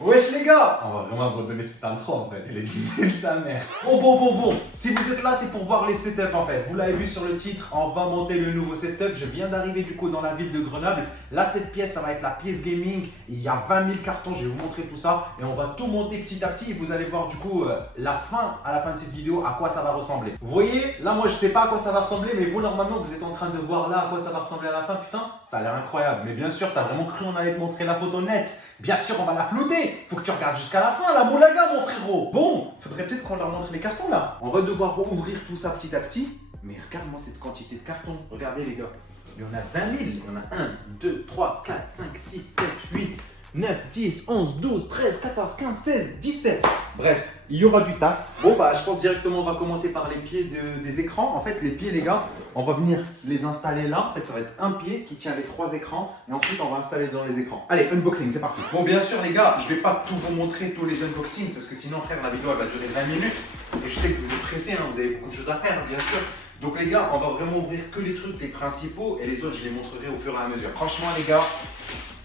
Wesh les gars, on va vraiment abandonner cette intro en fait, elle est nulle sa mère. Bon, si vous êtes là c'est pour voir les setups en fait. Vous l'avez vu sur le titre, on va monter le nouveau setup. Je viens d'arriver du coup dans la ville de Grenoble. Là cette pièce, ça va être la pièce gaming. Il y a 20 000 cartons, je vais vous montrer tout ça. Et on va tout monter petit à petit et vous allez voir du coup à la fin de cette vidéo à quoi ça va ressembler. Vous voyez, là moi je sais pas à quoi ça va ressembler, mais vous normalement vous êtes en train de voir là à quoi ça va ressembler à la fin. Putain, ça a l'air incroyable. Mais bien sûr, t'as vraiment cru on allait te montrer la photo nette. Bien sûr, on va la flouter. Faut que tu regardes jusqu'à la fin, la moulaga, mon frérot. Bon, faudrait peut-être qu'on leur montre les cartons là. On va devoir ouvrir tout ça petit à petit. Mais regarde-moi cette quantité de cartons. Regardez les gars. Il y en a 20 000. Il y en a 1, 2, 3, 4, 5, 6, 7, 8, 9, 10, 11, 12, 13, 14, 15, 16, 17. Bref, il y aura du taf. Bon bah je pense directement on va commencer par les pieds des écrans. En fait les pieds les gars, on va venir les installer là. En fait ça va être un pied qui tient les 3 écrans. Et ensuite on va installer dans les écrans. Allez, unboxing, c'est parti. Bon bien sûr les gars, je vais pas tout vous montrer tous les unboxings. Parce que sinon frère la vidéo elle va durer 20 minutes. Et je sais que vous êtes pressés, hein, vous avez beaucoup de choses à faire bien sûr. Donc les gars, on va vraiment ouvrir que les trucs les principaux. Et les autres je les montrerai au fur et à mesure. Franchement les gars,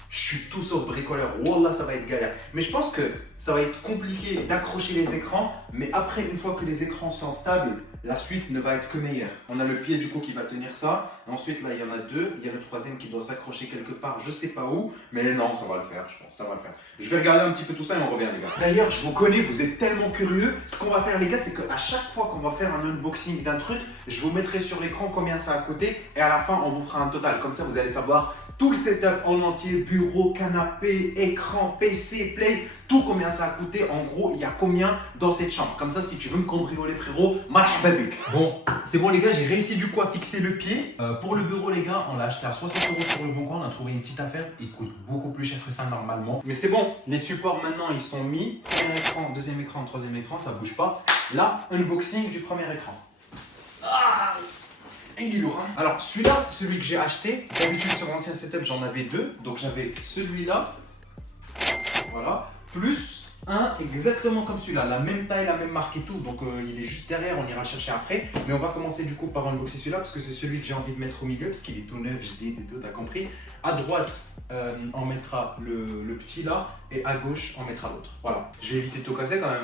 je suis tout sauf bricoleur. Wallah, ça va être galère. Mais je pense que ça va être compliqué d'accrocher les écrans. Mais après, une fois que les écrans sont stables, la suite ne va être que meilleure. On a le pied du coup qui va tenir ça. Ensuite, là, il y en a deux. Il y a le troisième qui doit s'accrocher quelque part. Je sais pas où. Mais non, ça va le faire, je pense. Ça va le faire. Je vais regarder un petit peu tout ça et on revient, les gars. D'ailleurs, je vous connais, vous êtes tellement curieux. Ce qu'on va faire, les gars, c'est qu'à chaque fois qu'on va faire un unboxing d'un truc, je vous mettrai sur l'écran combien ça a coûté. Et à la fin, on vous fera un total. Comme ça, vous allez savoir tout le setup en entier, bureau, canapé, écran, PC, play, tout combien ça a coûté. En gros, il y a combien dans cette chambre. Comme ça, si tu veux me cambrioler, frérot, marhaba bik. Bon, c'est bon les gars, j'ai réussi du coup à fixer le pied. Pour le bureau les gars, on l'a acheté à 60 € sur le bon coin. On a trouvé une petite affaire. Il coûte beaucoup plus cher que ça normalement. Mais c'est bon, les supports maintenant ils sont mis. Premier écran, deuxième écran, troisième écran, ça bouge pas. Là, unboxing du premier écran. Et il est lourd hein. Alors celui-là c'est celui que j'ai acheté. D'habitude sur l'ancien setup j'en avais deux. Donc j'avais celui-là. Voilà. Plus un exactement comme celui-là. La même taille, la même marque et tout. Donc il est juste derrière, on ira le chercher après. Mais on va commencer du coup par unboxer celui-là. Parce que c'est celui que j'ai envie de mettre au milieu. Parce qu'il est tout neuf, JD, et tout, t'as compris. À droite on mettra le petit là. Et à gauche on mettra l'autre. Voilà. Je vais éviter de tout casser quand même.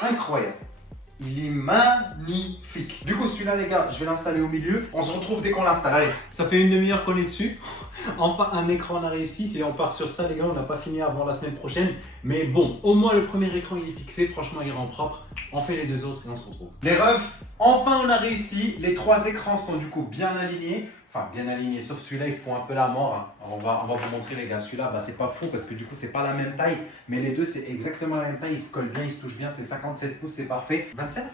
Incroyable. Il est magnifique. Du coup, celui-là, les gars, je vais l'installer au milieu. On se retrouve dès qu'on l'installe. Allez. Ça fait une demi-heure qu'on est dessus. Enfin, un écran, on a réussi. Si on part sur ça, les gars, on n'a pas fini avant la semaine prochaine. Mais bon, au moins, le premier écran, il est fixé. Franchement, il rend propre. On fait les deux autres et on se retrouve. Les refs, enfin, on a réussi. Les 3 écrans sont du coup bien alignés. Enfin, bien alignés, sauf celui-là, ils font un peu la mort. Hein. On va vous montrer, les gars. Celui-là, bah, c'est pas fou parce que du coup, c'est pas la même taille. Mais les deux, c'est exactement la même taille. Ils se collent bien, ils se touchent bien. C'est 57 pouces, c'est parfait. 27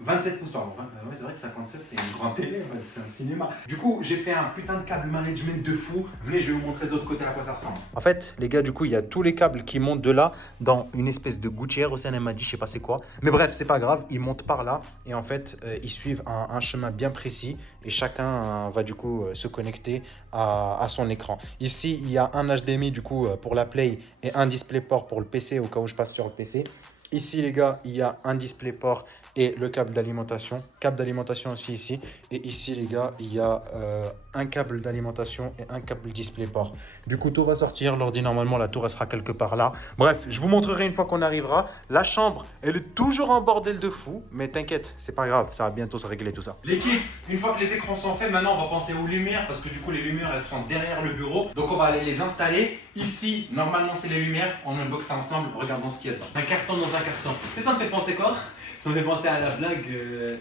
27 pouces, pardon. Ouais, c'est vrai que 57, c'est une grande télé. Ouais, c'est un cinéma. Du coup, j'ai fait un putain de câble management de fou. Venez, je vais vous montrer de l'autre côté à quoi ça ressemble. En fait, les gars, du coup, il y a tous les câbles qui montent de là dans une espèce de gouttière. Océane m'a dit, je sais pas c'est quoi. Mais bref, c'est pas grave. Ils montent par là. Et en fait, ils suivent un chemin bien précis. Et chacun va du coup se connecter à son écran. Ici, il y a un HDMI du coup pour la Play et un DisplayPort pour le PC au cas où je passe sur le PC. Ici, les gars, il y a un DisplayPort et le câble d'alimentation. Câble d'alimentation aussi ici. Et ici, les gars, il y a un câble d'alimentation et un câble DisplayPort. Du coup, tout va sortir. L'ordi, normalement, la tour, elle sera quelque part là. Bref, je vous montrerai une fois qu'on arrivera. La chambre, elle est toujours en bordel de fou. Mais t'inquiète, c'est pas grave. Ça va bientôt se régler tout ça. L'équipe, une fois que les écrans sont faits, maintenant, on va penser aux lumières. Parce que du coup, les lumières, elles seront derrière le bureau. Donc, on va aller les installer. Ici, normalement, c'est les lumières. On unboxe ça ensemble. Regardons ce qu'il y a dedans. Un carton dans un carton. Et ça me fait penser quoi? Ça me fait penser à la blague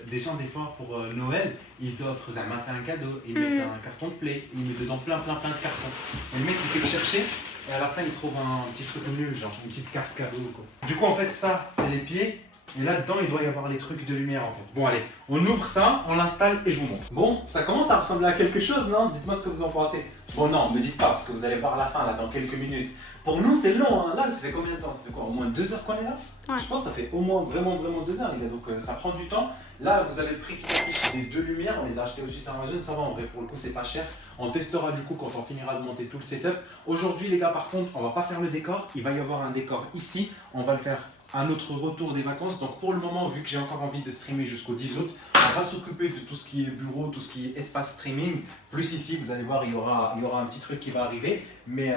des gens des fois pour Noël, ils offrent, ça m'a fait un cadeau, ils mettent un carton de play, ils mettent dedans plein de cartons. Et le mec il fait le chercher et à la fin il trouve un petit truc nul, genre une petite carte cadeau quoi. Du coup en fait ça c'est les pieds et là-dedans il doit y avoir les trucs de lumière en fait. Bon allez, on ouvre ça, on l'installe et je vous montre. Bon, ça commence à ressembler à quelque chose non? Dites-moi ce que vous en pensez. Bon non, me dites pas parce que vous allez voir la fin là dans quelques minutes. Pour nous c'est long, hein. Là ça fait combien de temps? Ça fait quoi? Au moins 2 heures qu'on est là? Ouais. Je pense que ça fait au moins vraiment 2 heures les gars, donc ça prend du temps. Là vous avez le prix qui s'affiche des 2 lumières, on les a achetés aussi sur Amazon, ça va en vrai pour le coup c'est pas cher. On testera du coup quand on finira de monter tout le setup. Aujourd'hui les gars par contre on va pas faire le décor, il va y avoir un décor ici, on va le faire un autre retour des vacances. Donc pour le moment, vu que j'ai encore envie de streamer jusqu'au 10 août, on va s'occuper de tout ce qui est bureau, tout ce qui est espace streaming. Plus ici, vous allez voir, il y aura un petit truc qui va arriver. Mais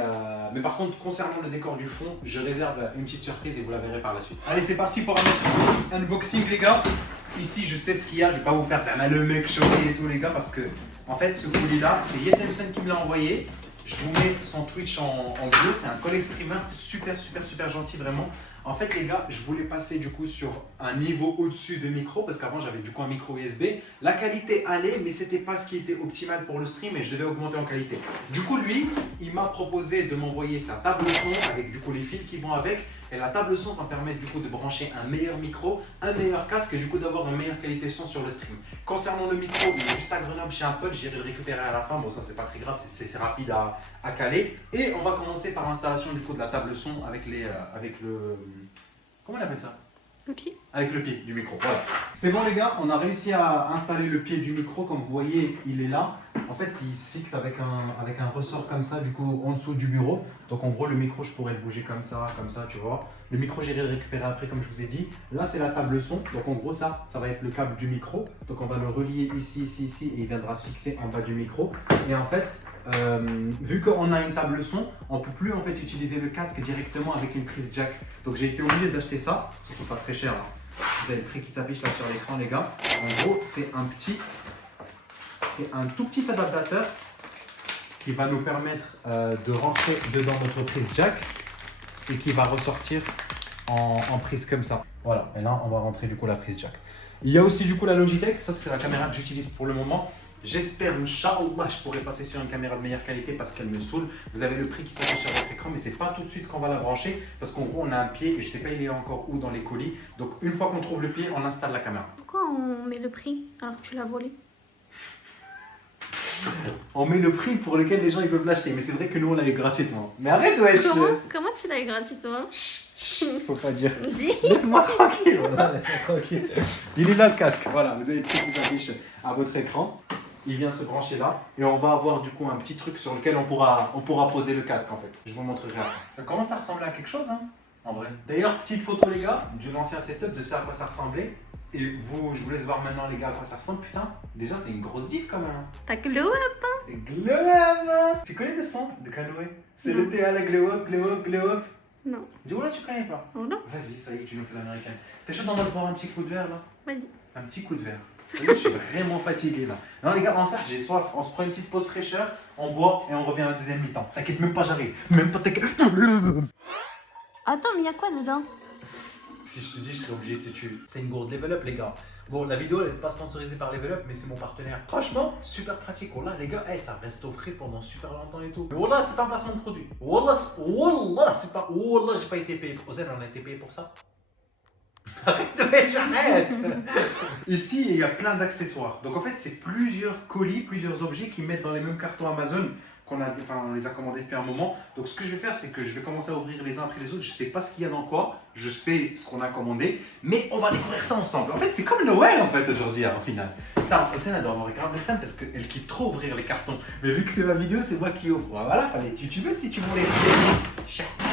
par contre, concernant le décor du fond, je réserve une petite surprise et vous la verrez par la suite. Allez, c'est parti pour un unboxing, les gars. Ici, je sais ce qu'il y a. Je vais pas vous faire ça, le mec choqué et tout, les gars, parce que en fait, ce colis-là, c'est Yetensen qui me l'a envoyé. Je vous mets son Twitch en bleu. C'est un collègue streamer super gentil, vraiment. En fait, les gars, je voulais passer du coup sur un niveau au-dessus de micro parce qu'avant j'avais du coup un micro USB. La qualité allait, mais c'était pas ce qui était optimal pour le stream et je devais augmenter en qualité. Du coup, lui, il m'a proposé de m'envoyer sa table son avec du coup les fils qui vont avec. Et la table son va me permettre du coup de brancher un meilleur micro, un meilleur casque et du coup d'avoir une meilleure qualité son sur le stream. Concernant le micro, il est juste à Grenoble chez un pote, j'irai le récupérer à la fin. Bon, ça c'est pas très grave, c'est rapide à caler. Et on va commencer par l'installation du coup de la table son avec le... Comment on appelle ça? Le pied. Avec le pied du micro, voilà. C'est bon les gars, on a réussi à installer le pied du micro, comme vous voyez, il est là. En fait, il se fixe avec un ressort comme ça, du coup, en dessous du bureau. Donc en gros, le micro, je pourrais le bouger comme ça, tu vois. Le micro, j'irai le récupérer après, comme je vous ai dit. Là, c'est la table son. Donc en gros, ça va être le câble du micro. Donc on va le relier ici, et il viendra se fixer en bas du micro. Et en fait, vu qu'on a une table son, on ne peut plus en fait utiliser le casque directement avec une prise jack. Donc j'ai été obligé d'acheter ça. Ça coûte pas très cher, hein. Vous avez le prix qui s'affiche là sur l'écran, les gars. En gros, c'est un tout petit adaptateur qui va nous permettre de rentrer dedans notre prise jack et qui va ressortir en prise comme ça. Voilà, et là, on va rentrer du coup la prise jack. Il y a aussi du coup la Logitech. Ça, c'est la caméra que j'utilise pour le moment. J'espère, Inch'Allah, je pourrai passer sur une caméra de meilleure qualité parce qu'elle me saoule. Vous avez le prix qui s'affiche sur votre écran, mais c'est pas tout de suite qu'on va la brancher parce qu'en gros, on a un pied et je sais pas il est encore où dans les colis. Donc, une fois qu'on trouve le pied, on installe la caméra. Pourquoi on met le prix alors que tu l'as volé? On met le prix pour lequel les gens ils peuvent l'acheter, mais c'est vrai que nous on l'a eu gratuitement. Mais arrête, wesh! Comment tu l'as eu gratuitement? Faut pas dire. Dis. Laisse-moi tranquille, voilà, laisse-moi tranquille. Il est là le casque, voilà, vous avez le prix qui s'affiche à votre écran. Il vient se brancher là et on va avoir du coup un petit truc sur lequel on pourra poser le casque en fait. Je vous montrerai après. Ça commence à ressembler à quelque chose, hein, en vrai. D'ailleurs, petite photo les gars, de l'ancien setup, de ce à quoi ça ressemblait. Et vous, je vous laisse voir maintenant les gars à quoi ça ressemble. Putain, déjà c'est une grosse diff quand même. T'as glow up, hein? Glow up. Tu connais le son de Canoë? C'est le thé à la glow up, glow up, glow up. Non. Du coup là tu connais pas? Oh non. Vas-y, ça y est, tu nous fais l'américaine. T'es chaud d'en boire un petit coup de verre là? Vas-y. Un petit coup de verre. Je suis vraiment fatigué là. Non les gars, en ça, j'ai soif. On se prend une petite pause fraîcheur, on boit et on revient à la deuxième mi-temps. T'inquiète même pas, j'arrive. Même pas t'inquiète. Attends, mais y'a quoi dedans? Si je te dis, je serais obligé de te tuer. C'est une gourde Level Up les gars. Bon, la vidéo elle n'est pas sponsorisée par Level Up, mais c'est mon partenaire. Franchement, super pratique. Wallah les gars, ça reste au frais pendant super longtemps et tout. Mais Wallah, c'est pas un placement de produit. Wallah, c'est pas. Wallah, j'ai pas été payé. Ozen, on a été payé pour ça. Arrête, j'arrête. Ici, il y a plein d'accessoires. Donc en fait, c'est plusieurs colis, plusieurs objets qui mettent dans les mêmes cartons Amazon on les a commandés depuis un moment. Donc ce que je vais faire, c'est que je vais commencer à ouvrir les uns après les autres. Je sais pas ce qu'il y a dans quoi, je sais ce qu'on a commandé, mais on va découvrir ça ensemble. En fait, c'est comme Noël en fait aujourd'hui, au final. Putain, Océane, elle doit avoir grave le seum parce qu'elle kiffe trop ouvrir les cartons. Mais vu que c'est ma vidéo, c'est moi qui ouvre. Voilà, fallait être youtubeur si tu voulais.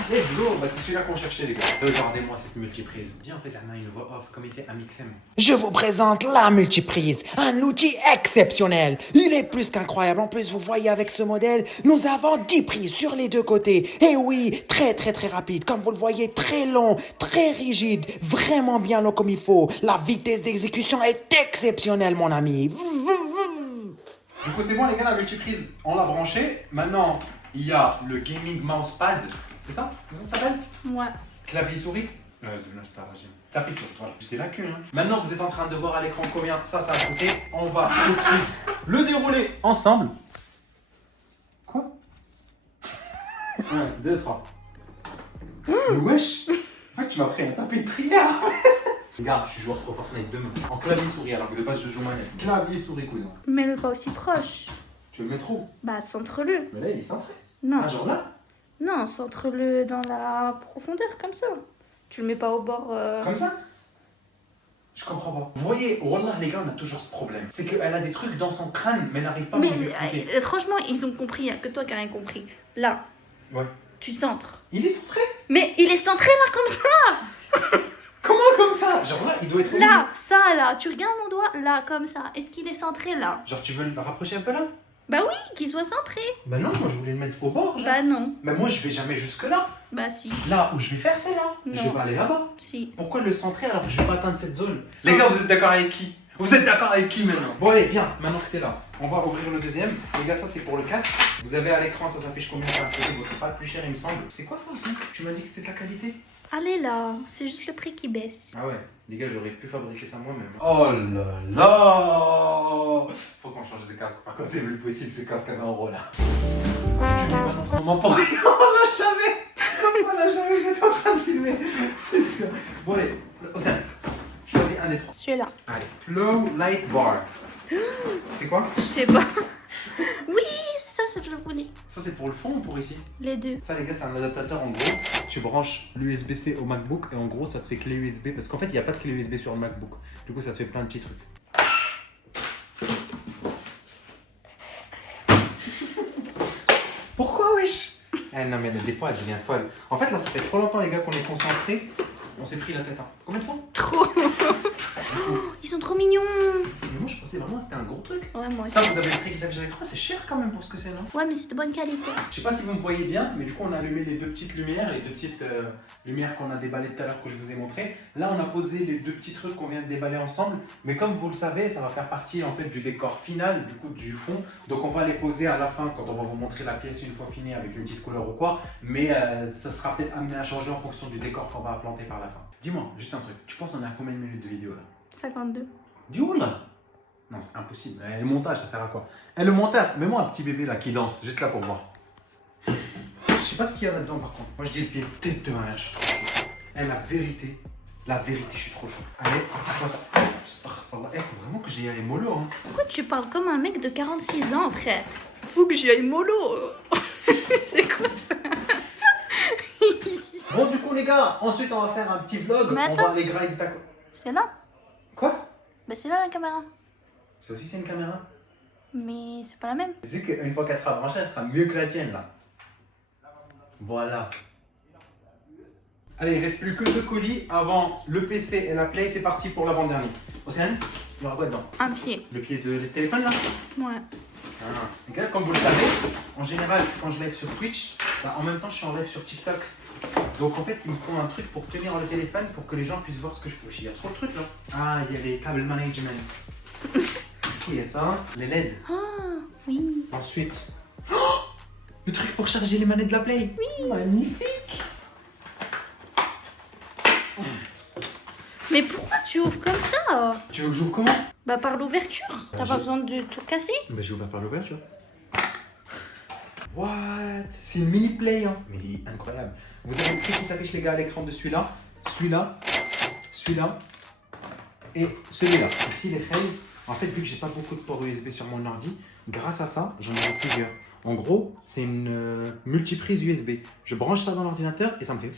Let's go. Bah, c'est celui-là qu'on cherchait, les gars. Regardez-moi cette multiprise. Bien, on fait ça une voix off comme il fait un mixem. Je vous présente la multiprise, un outil exceptionnel. Il est plus qu'incroyable. En plus, vous voyez avec ce modèle, nous avons 10 prises sur les deux côtés. Et oui, très rapide. Comme vous le voyez, très long, très rigide, vraiment bien long comme il faut. La vitesse d'exécution est exceptionnelle, mon ami. Du coup, c'est bon, les gars, la multiprise, on l'a branché. Maintenant, il y a le gaming mousepad. C'est ça? Comment ça s'appelle? Ouais. Clavier souris? Tapis de souris, voilà. J'étais là cul, hein. Maintenant, vous êtes en train de voir à l'écran combien ça a coûté. On va tout de suite le dérouler ensemble. Quoi? 1, 2, 3. Wesh! En fait, tu m'as pris un tapis de prière. Regarde, je suis joueur pro Fortnite demain. En clavier souris, alors que de base, je joue manette. Clavier souris, cousin. Mets-le pas aussi proche. Tu veux le mettre où? Bah, centre-le. Mais là, il est centré. Non. Ah, genre là? Non, centre-le dans la profondeur, comme ça. Tu le mets pas au bord. Comme ça? Je comprends pas. Vous voyez, Wallah, les gars, on a toujours ce problème. C'est qu'elle a des trucs dans son crâne, mais elle n'arrive pas à Mais nous expliquer. franchement, ils ont compris, il n'y a que toi qui n'as rien compris. Là, Ouais. tu centres. Il est centré? Mais il est centré là, comme ça. Comment comme ça? Genre là, il doit être... Là, ça là, tu regardes mon doigt, là, comme ça. Est-ce qu'il est centré là? Genre tu veux le rapprocher un peu là? Bah oui, qu'il soit centré. Bah non, moi je voulais le mettre au bord, genre. Bah non. Bah moi je vais jamais jusque là. Bah si. Là où je vais faire, c'est là. Je vais Non. pas aller là-bas. Si. Pourquoi le centrer alors que je vais pas atteindre cette zone? Ça. Les gars, vous êtes d'accord avec qui? Vous êtes d'accord avec qui maintenant? Bon allez, viens, maintenant que t'es là, on va ouvrir le deuxième. Les gars, ça c'est pour le casque. Vous avez à l'écran, ça s'affiche combien ça? Bon, c'est pas le plus cher il me semble. C'est quoi ça aussi? Tu m'as dit que c'était de la qualité? Allez là, c'est juste le prix qui baisse. Ah ouais, les gars, j'aurais pu fabriquer ça moi-même. Oh là là! Faut qu'on change de casque. Par contre, c'est le possible, ce casque à 20 € là. Tu mets pas dans ce moment pour rien, on l'a jamais! On l'a jamais, j'étais en train de filmer. C'est sûr. Bon allez, Océane, choisis un des trois. Celui-là. Allez, Flow Light Bar. C'est quoi? Je sais pas. Oui, ça je le voulais. Ça c'est pour le fond ou pour ici? Les deux. Ça les gars, c'est un adaptateur en gros. Tu branches l'USB-C au MacBook et en gros ça te fait clé USB parce qu'en fait il n'y a pas de clé USB sur le MacBook. Du coup ça te fait plein de petits trucs. Pourquoi wesh? Non mais des fois elle devient folle. En fait là ça fait trop longtemps les gars qu'on est concentrés. On s'est pris la tête. Hein. Combien de fois? Trop. Ils sont trop mignons. Mais moi je pensais vraiment que c'était un gros truc. Ouais, moi aussi. Ça vous avez le prix qui s'affiche à l'écran, c'est cher quand même pour ce que c'est non? Ouais, mais c'est de bonne qualité. Je sais pas si vous me voyez bien, mais du coup on a allumé les deux petites lumières, lumières qu'on a déballées tout à l'heure que je vous ai montré. Là on a posé les deux petits trucs qu'on vient de déballer ensemble, mais comme vous le savez, ça va faire partie en fait du décor final, du coup du fond. Donc on va les poser à la fin quand on va vous montrer la pièce une fois finie avec une petite couleur ou quoi, mais ça sera peut-être amené à changer en fonction du décor qu'on va implanter par la fin. Dis-moi juste un truc, tu penses on est à combien de minutes de vidéo là? 52. Du haut là? Non, c'est impossible. Le montage, ça sert à quoi? Le monteur, mets-moi un petit bébé là qui danse, juste là pour voir. Je sais pas ce qu'il y a là-dedans par contre. Moi je dis le pied, tête de ma mère, je suis trop chaud. La vérité, je suis trop chaud. Allez, apporte-moi ça. Astaghfirullah. Faut vraiment que j'y aille mollo. Hein. Pourquoi tu parles comme un mec de 46 ans, frère? Faut que j'y aille mollo. C'est quoi ça? Bon, du coup, les gars, ensuite on va faire un petit vlog. Mais On attends. va les grailler ta. C'est là? Quoi? Bah c'est là la caméra. Ça aussi, c'est une caméra? Mais c'est pas la même. Tu sais qu'une fois qu'elle sera branchée, elle sera mieux que la tienne là. Voilà. Allez, il reste plus que 2 colis avant le PC et la Play. C'est parti pour l'avant-dernier. Océane, il y aura quoi dedans? Un pied. Le pied de téléphone là? Ouais. Ah. Les gars, comme vous le savez, en général, quand je live sur Twitch, bah, en même temps, je suis en live sur TikTok. Donc en fait, il me faut un truc pour tenir le téléphone pour que les gens puissent voir ce que je fais. Il y a trop de trucs là. Ah, il y a les câbles management. Du coup, il y a ça, les LED. Ah, oui. Ensuite, le truc pour charger les manettes de la Play. Oui. Magnifique. Mais pourquoi tu ouvres comme ça? Tu veux que j'ouvre comment? Bah par l'ouverture. T'as pas besoin de tout casser? Bah j'ai ouvert par l'ouverture. What? C'est une mini Play hein. Mais il est incroyable. Vous avez le prix qui s'affiche les gars à l'écran de celui-là, celui-là, celui-là et celui-là. Ici les règles. En fait vu que j'ai pas beaucoup de ports USB sur mon ordi, grâce à ça j'en ai plusieurs. En gros c'est une multiprise USB. Je branche ça dans l'ordinateur et ça me fait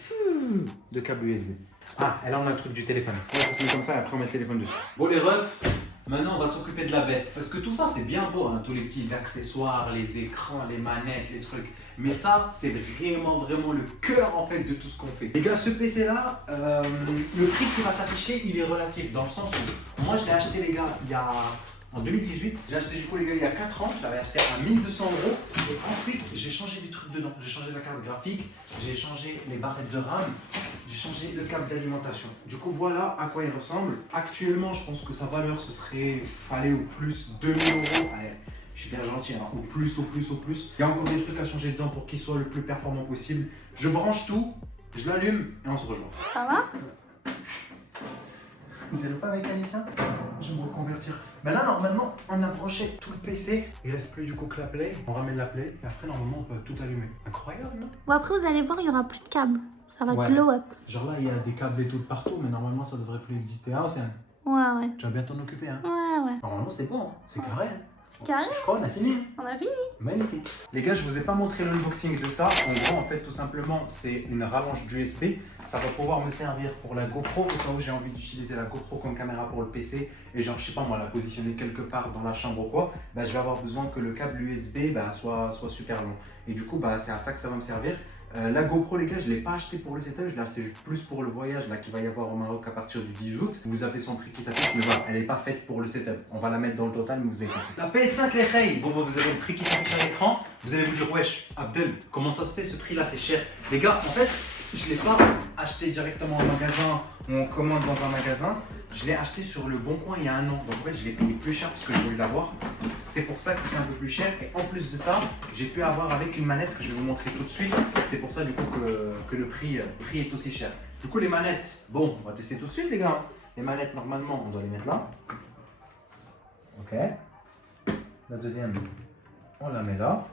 de câble USB. Ah et là on a le truc du téléphone. Là, ça se met comme ça et après on met le téléphone dessus. Bon les refs. Maintenant, on va s'occuper de la bête. Parce que tout ça, c'est bien beau, hein, tous les petits accessoires, les écrans, les manettes, les trucs. Mais ça, c'est vraiment le cœur, en fait, de tout ce qu'on fait. Les gars, ce PC-là, le prix qui va s'afficher, il est relatif. Dans le sens où, moi, je l'ai acheté, les gars, en 2018. J'ai acheté, du coup, les gars, il y a 4 ans. Je l'avais acheté à 1200 €. Et ensuite, j'ai changé des trucs dedans. J'ai changé la carte graphique, j'ai changé les barrettes de RAM, j'ai changé le câble d'alimentation. Du coup, voilà à quoi il ressemble. Actuellement, je pense que sa valeur, ce serait, fallait au plus 2000 €. Allez, je suis bien gentil, hein. Au plus. Il y a encore des trucs à changer dedans pour qu'il soit le plus performant possible. Je branche tout, je l'allume et on se rejoint. Ça va? Vous n'êtes pas mécanicien? Je vais me reconvertir. Ben là, normalement, on a branché tout le PC. Il reste plus du coup que la Play. On ramène la Play et après, normalement, on peut tout allumer. Incroyable, non? Bon après vous allez voir, il y aura plus de câbles. Ça va Ouais. glow up. Genre là, il y a des câbles et tout de partout, mais normalement, ça devrait plus exister. Ah, Océane, Ouais. tu vas bien t'en occuper, hein? Ouais. Normalement, c'est bon, hein. C'est carré. Hein. C'est carré. Je crois, on a fini. On a fini. Magnifique. Les gars, je vous ai pas montré l'unboxing de ça. En gros, en fait, tout simplement, c'est une rallonge d'USB. Ça va pouvoir me servir pour la GoPro, au cas où j'ai envie d'utiliser la GoPro comme caméra pour le PC. Et genre, je sais pas moi, la positionner quelque part dans la chambre ou quoi. Bah, je vais avoir besoin que le câble USB soit super long. Et du coup, bah, c'est à ça que ça va me servir. La GoPro, les gars, je ne l'ai pas acheté pour le setup, je l'ai acheté plus pour le voyage là qu'il va y avoir au Maroc à partir du 10 août. Vous avez son prix qui s'affiche, mais voilà, elle n'est pas faite pour le setup. On va la mettre dans le total, mais vous avez compris. La PS5, les Hey, bon, vous avez le prix qui s'affiche à l'écran. Vous allez vous dire, wesh, Abdel, comment ça se fait ce prix-là, c'est cher. Les gars, en fait, je ne l'ai pas acheté directement au magasin ou on commande dans un magasin. Je l'ai acheté sur le Bon Coin il y a 1 an. Donc en fait, je l'ai payé plus cher parce que je voulais l'avoir. C'est pour ça que c'est un peu plus cher. Et en plus de ça, j'ai pu avoir avec une manette que je vais vous montrer tout de suite. C'est pour ça du coup que le prix est aussi cher. Du coup, les manettes, bon, on va tester tout de suite les gars. Les manettes, normalement, on doit les mettre là. Ok. La deuxième, on la met là.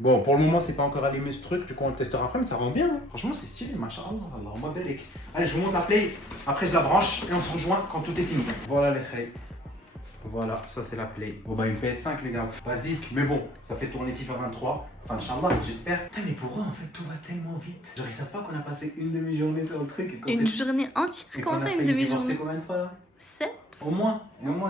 Bon, pour le moment, c'est pas encore allumé ce truc, du coup on le testera après, mais ça rend bien. Hein. Franchement, c'est stylé, machallah, Allah barik. Allez, je vous montre la play, après je la branche et on se rejoint quand tout est fini. Voilà les frères. Voilà, ça c'est la play. Bon bah une PS5 les gars, basique, mais bon, ça fait tourner FIFA 23. Enfin, Inch'Allah, j'espère. Putain, mais pour eux, en fait, tout va tellement vite. Genre, ils savent pas qu'on a passé une demi-journée sur le truc. Et Une journée entière, comment ça, une demi-journée? Combien de fois là? 7. Au moins,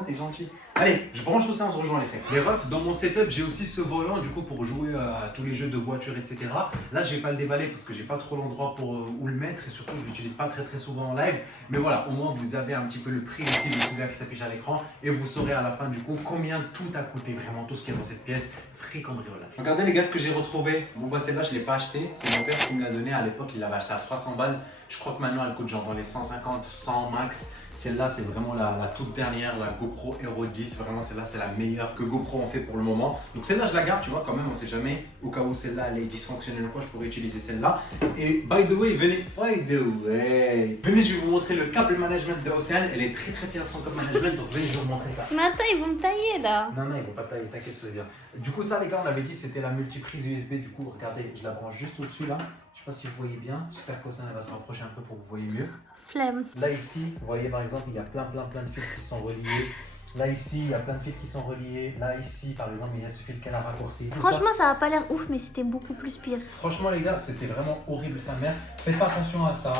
t'es gentil. Allez, je branche tout ça, on se rejoint les frères. Les refs, dans mon setup, j'ai aussi ce volant du coup pour jouer à tous les jeux de voiture, etc. Là, je vais pas le déballer parce que j'ai pas trop l'endroit pour où le mettre et surtout, je l'utilise pas très souvent en live. Mais voilà, au moins, vous avez un petit peu le prix aussi de celui-là qui s'affiche à l'écran et vous saurez à la fin du coup combien tout a coûté, vraiment tout ce qui est dans cette pièce. Free cambriolage. Regardez les gars ce que j'ai retrouvé. Bon bah celle-là, je l'ai pas acheté. C'est mon père qui me l'a donné. À l'époque, il l'avait acheté à 300 balles. Je crois que maintenant, elle coûte genre dans les 150, 100 max. Celle-là, c'est vraiment la toute dernière, la GoPro Hero 10. Vraiment, celle-là, c'est la meilleure que GoPro en fait pour le moment. Donc celle-là, je la garde, tu vois, quand même, on sait jamais. Au cas où celle-là, elle est dysfonctionnelle ou quoi, je pourrais utiliser celle-là. Et by the way, venez. Venez, je vais vous montrer le câble management de Océane. Elle est très fière de son câble management, donc venez, je vais vous montrer ça. Mais attends, ils vont me tailler là. Non, ils vont pas tailler, t'inquiète, c'est bien. Du coup, ça, les gars, on l'avait dit, c'était la multiprise USB. Du coup, regardez, je la branche juste au-dessus là. Je sais pas si vous voyez bien. J'espère qu'Océane va se rapprocher un peu pour que vous voyez mieux. Flemme. Là ici, vous voyez par exemple, il y a plein de fils qui sont reliés. Là ici, il y a plein de fils qui sont reliés. Là ici, par exemple, il y a ce fil qu'elle a raccourci. Franchement, ça a pas l'air ouf, mais c'était beaucoup plus pire. Franchement, les gars, c'était vraiment horrible sa mère. Faites pas attention à ça,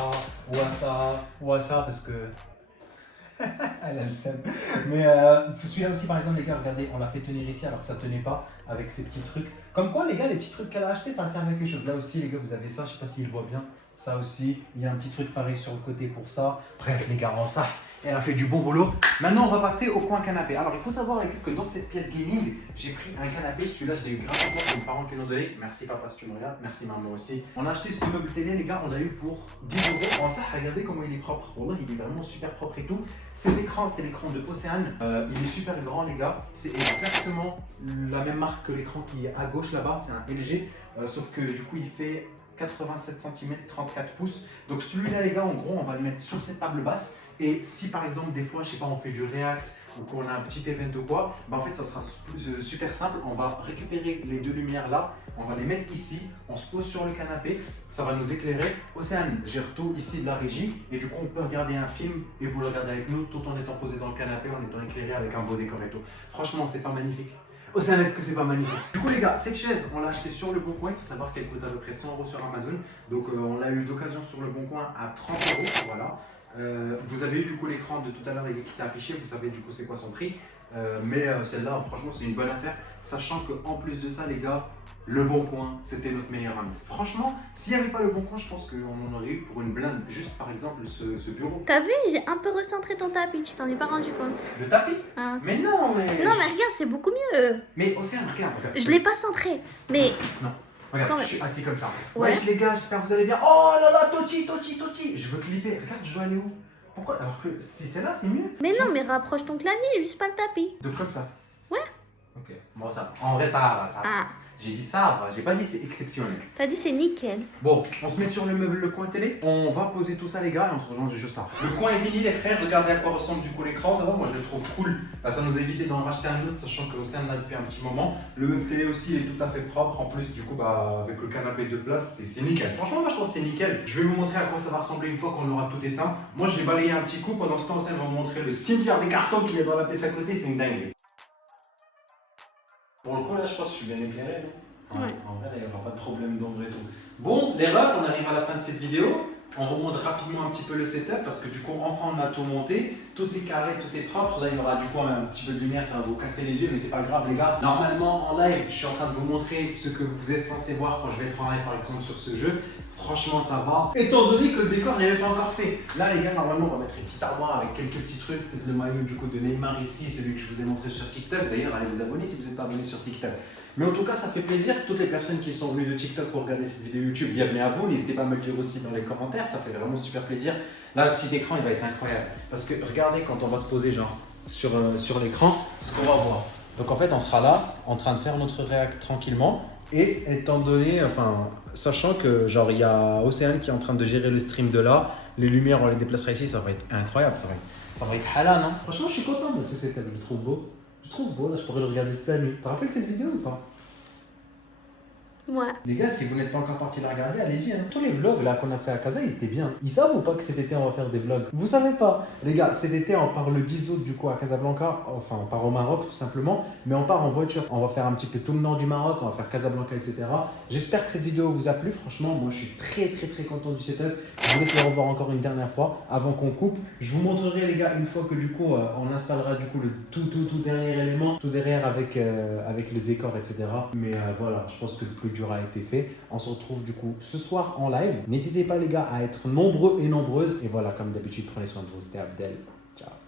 ou à ça, ou à ça, parce que... Elle a le seum. Mais celui-là aussi, par exemple, les gars, regardez, on l'a fait tenir ici alors que ça tenait pas avec ces petits trucs. Comme quoi, les gars, les petits trucs qu'elle a achetés, ça sert à quelque chose. Là aussi, les gars, vous avez ça, je sais pas s'ils le voient bien. Ça aussi, il y a un petit truc pareil sur le côté pour ça. Bref, les gars, en ça, elle a fait du bon boulot. Maintenant, on va passer au coin canapé. Alors, il faut savoir les gars, que dans cette pièce gaming, j'ai pris un canapé. Celui-là, je l'ai eu gratuitement, c'est mes parents qui l'ont donné. Merci papa si tu me regardes, merci maman aussi. On a acheté ce meuble télé, les gars, on l'a eu pour 10 €. En ça, regardez comment il est propre. Wallah, il est vraiment super propre et tout. C'est l'écran de Océane. Il est super grand, les gars. C'est exactement la même marque que l'écran qui est à gauche là-bas. C'est un LG. Sauf que du coup, il fait 87 cm, 34 pouces. Donc celui-là, les gars, en gros, on va le mettre sur cette table basse. Et si par exemple, des fois, je sais pas, on fait du React ou qu'on a un petit event ou quoi, bah en fait, ça sera super simple. On va récupérer les deux lumières là, on va les mettre ici, on se pose sur le canapé, ça va nous éclairer. Océane gère tout ici de la régie et du coup, on peut regarder un film et vous le regardez avec nous tout en étant posé dans le canapé, en étant éclairé avec un beau décor et tout. Franchement, c'est pas magnifique? Océane, est-ce que c'est pas magnifique? Du coup les gars, cette chaise, on l'a achetée sur le Bon Coin. Il faut savoir qu'elle coûte à peu près 100 € sur Amazon. Donc on l'a eu d'occasion sur le Bon Coin à 30 €. Voilà. Vous avez eu du coup l'écran de tout à l'heure qui s'est affiché. Vous savez du coup c'est quoi son prix. Mais celle-là, franchement, c'est une bonne affaire. Sachant qu'en plus de ça, les gars, le Bon Coin, c'était notre meilleur ami. Franchement, s'il n'y avait pas le Bon Coin, je pense qu'on en aurait eu pour une blinde. Juste par exemple ce bureau. T'as vu, j'ai un peu recentré ton tapis, tu t'en es pas rendu compte. Le tapis? Hein? Mais non, mais... Non, mais regarde, c'est beaucoup mieux. Mais Océane, regarde. Je l'ai pas centré, mais... Non. Regarde, Quand je suis assis comme ça. Ouais. Wesh les gars, j'espère que vous allez bien. Oh là là, Toti. Je veux clipper. Regarde, je dois aller où? Pourquoi? Alors que si c'est là, c'est mieux. Mais non, mais rapproche ton clavier, juste pas le tapis. Donc comme ça. Ouais. Ok. Bon, ça. En vrai, ça va. Ah. J'ai dit ça, j'ai pas dit c'est exceptionnel. T'as dit c'est nickel. Bon, on se met sur le meuble, le coin télé. On va poser tout ça, les gars, et on se rejoint juste après. Le coin est fini, les frères. Regardez à quoi ressemble du coup l'écran. Ça va, moi je le trouve cool. Là, ça nous a évité d'en racheter un autre, sachant que Océane l'a depuis un petit moment. Le meuble télé aussi est tout à fait propre. En plus, du coup, bah, avec le canapé de place, c'est nickel. Franchement, moi je pense que c'est nickel. Je vais vous montrer à quoi ça va ressembler une fois qu'on aura tout éteint. Moi, je vais balayer un petit coup. Pendant ce temps, Océane va vous montrer le cimetière des cartons qu'il y a dans la pièce à côté. C'est une dinguerie. Pour le coup, là, je pense que je suis bien éclairé, non? Ouais. En vrai, il n'y aura pas de problème d'ombre et tout. Bon, les refs, on arrive à la fin de cette vidéo. On vous montre rapidement un petit peu le setup parce que du coup, enfin, on a tout monté. Tout est carré, tout est propre. Là, il y aura du coup un petit peu de lumière, ça va vous casser les yeux, mais c'est pas grave, les gars. Normalement, en live, je suis en train de vous montrer ce que vous êtes censé voir quand je vais être en live, par exemple, sur ce jeu. Franchement, ça va. Étant donné que le décor n'est même pas encore fait. Là, les gars, normalement, on va mettre une petite armoire avec quelques petits trucs. Peut-être le maillot du coup de Neymar ici, celui que je vous ai montré sur TikTok. D'ailleurs, allez vous abonner si vous n'êtes pas abonné sur TikTok. Mais en tout cas, ça fait plaisir. Toutes les personnes qui sont venues de TikTok pour regarder cette vidéo YouTube, bienvenue à vous. N'hésitez pas à me le dire aussi dans les commentaires. Ça fait vraiment super plaisir. Là, le petit écran, il va être incroyable. Parce que regardez, quand on va se poser genre sur l'écran, ce qu'on va voir. Donc en fait, on sera là, en train de faire notre réact tranquillement. Et étant donné, enfin, sachant que genre il y a Océane qui est en train de gérer le stream de là, les lumières, on les déplacera ici, ça va être incroyable. Ça va être halal, non? Franchement, je suis content de ce setup, je le trouve beau. Je le trouve beau, là, je pourrais le regarder toute la nuit. Tu te rappelles cette vidéo ou pas? Ouais. Les gars, si vous n'êtes pas encore partis la regarder, allez-y. Hein. Tous les vlogs là qu'on a fait à Casa, ils étaient bien. Ils savent ou pas que cet été on va faire des vlogs? Vous savez pas? Les gars, cet été on part le 10 août du coup à Casablanca. Enfin, on part au Maroc tout simplement. Mais on part en voiture. On va faire un petit peu tout le nord du Maroc. On va faire Casablanca, etc. J'espère que cette vidéo vous a plu. Franchement, moi je suis très content du setup. Je vous laisse le revoir encore une dernière fois avant qu'on coupe. Je vous montrerai les gars une fois que du coup on installera du coup le tout dernier élément. Tout derrière avec le décor, etc. Mais voilà, je pense que le plus dur a été fait. On se retrouve du coup ce soir en live. N'hésitez pas les gars à être nombreux et nombreuses. Et voilà, comme d'habitude, prenez soin de vous. C'était Abdel. Ciao.